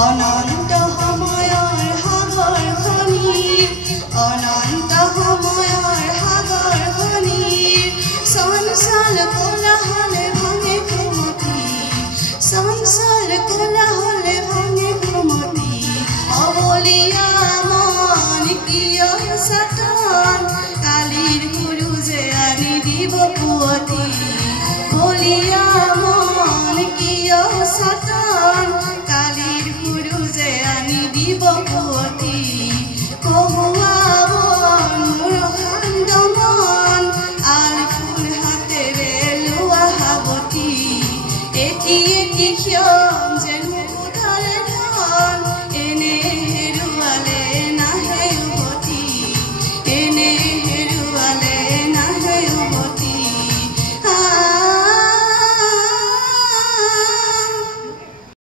অনন্ত সময়ৰ সাগৰ খনি অনন্ত সময়ৰ সাগৰ খনি চঞ্চল কোলাহলে ভাঙে ঘুমতি চঞ্চল কোলাহলে ভাঙে ঘুমতি অবলিয়া মন কিয় সতন কালিৰ গুৰুজে আনি দিব পুৱতি বলিয়া মন কিয় সতন কালিৰ গুৰুজে আনি দিব